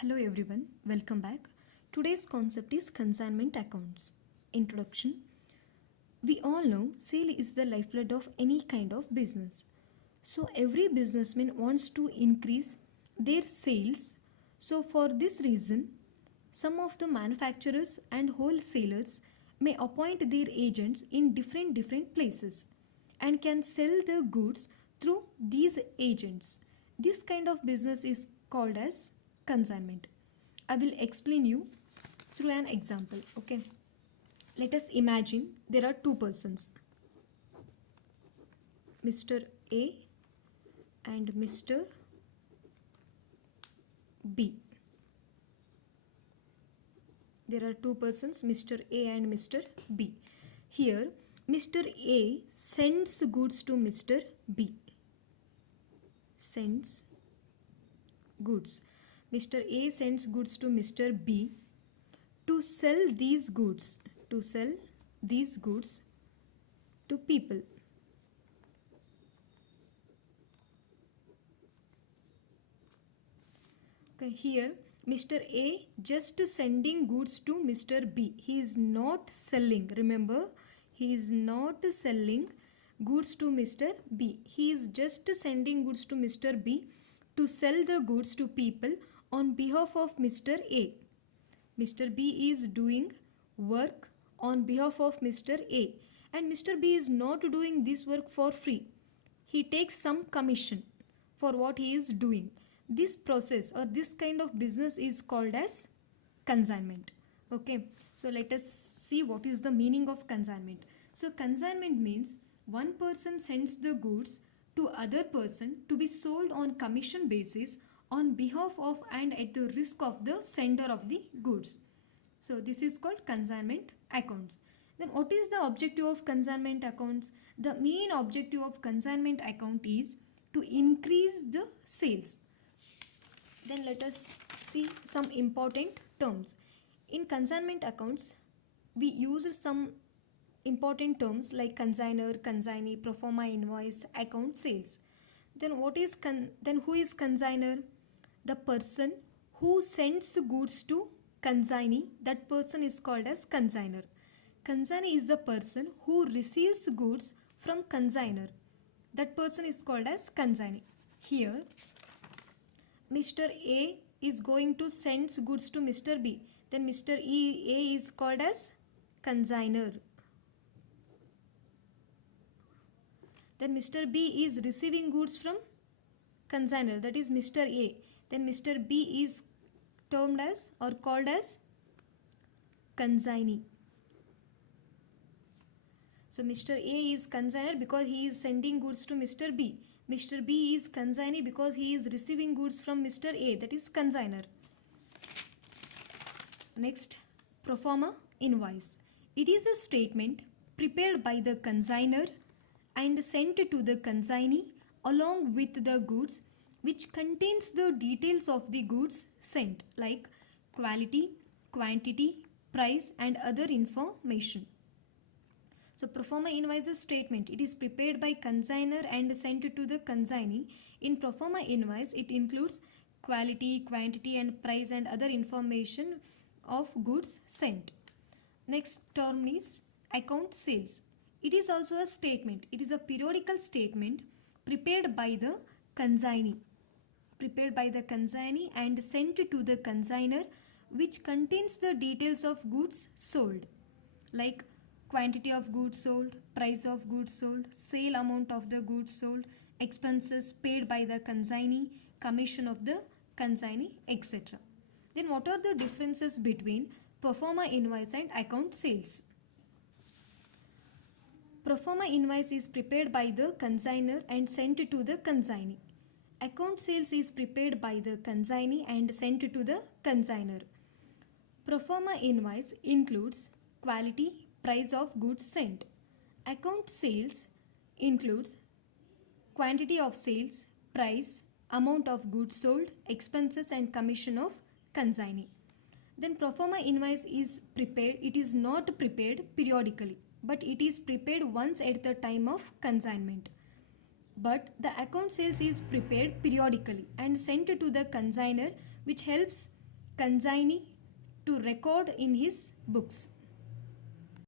Hello everyone, welcome back. Today's concept is consignment accounts. Introduction. We all know sale is the lifeblood of any kind of business. So every businessman wants to increase their sales. So for this reason, some of the manufacturers and wholesalers may appoint their agents in different places and can sell the goods through these agents. This kind of business is called as consignment. I will explain you through an example. Okay, let us imagine there are two persons, Mr. A and Mr. B. There are two persons, Mr. A and Mr. B. Here Mr. A sends goods to Mr. B. Sends goods. Mr. A sends goods to Mr. B to sell these goods. To sell these goods to people. Okay, here Mr. A just sending goods to Mr. B. He is not selling. Remember, he is not selling goods to Mr. B. He is just sending goods to Mr. B to sell the goods to people on behalf of Mr. A. Mr. B is doing work on behalf of Mr. A, and Mr. B is not doing this work for free. He takes some commission for what he is doing. This process or this kind of business is called as consignment. Okay, so let us see what is the meaning of consignment. So consignment means one person sends the goods to other person to be sold on commission basis on behalf of and at the risk of the sender of the goods. So this is called consignment accounts. Then what is the objective of consignment accounts? The main objective of consignment account is to increase the sales. Then let us see some important terms. In consignment accounts, we use some important terms like consignor, consignee, proforma invoice, account sales. Then who is consignor? The person who sends goods to consignee, that person is called as consignor. Consignee is the person who receives goods from consignor. That person is called as consignee. Here Mr. A is going to send goods to Mr. B. Then Mr. A is called as consignor. Then Mr. B is receiving goods from consignor, that is Mr. A. Then Mr. B is termed as or called as consignee. So Mr. A is consignor because he is sending goods to Mr. B. Mr. B is consignee because he is receiving goods from Mr. A, that is consignor. Next, proforma invoice. It is a statement prepared by the consignor and sent to the consignee along with the goods, which contains the details of the goods sent like quality, quantity, price and other information. So proforma invoice statement, it is prepared by consignor and sent to the consignee. In proforma invoice, it includes quality, quantity and price and other information of goods sent. Next term is account sales. It is also a statement. It is a periodical statement prepared by the consignee. Prepared by the consignee and sent to the consignor, which contains the details of goods sold like quantity of goods sold, price of goods sold, sale amount of the goods sold, expenses paid by the consignee, commission of the consignee, etc. Then what are the differences between proforma invoice and account sales? Proforma invoice is prepared by the consignor and sent to the consignee. Account sales is prepared by the consignee and sent to the consignor. Proforma invoice includes quality, price of goods sent. Account sales includes quantity of sales, price, amount of goods sold, expenses and commission of consignee. Then proforma invoice is prepared. It is not prepared periodically, but it is prepared once at the time of consignment. But the account sales is prepared periodically and sent to the consignor, which helps consignee to record in his books.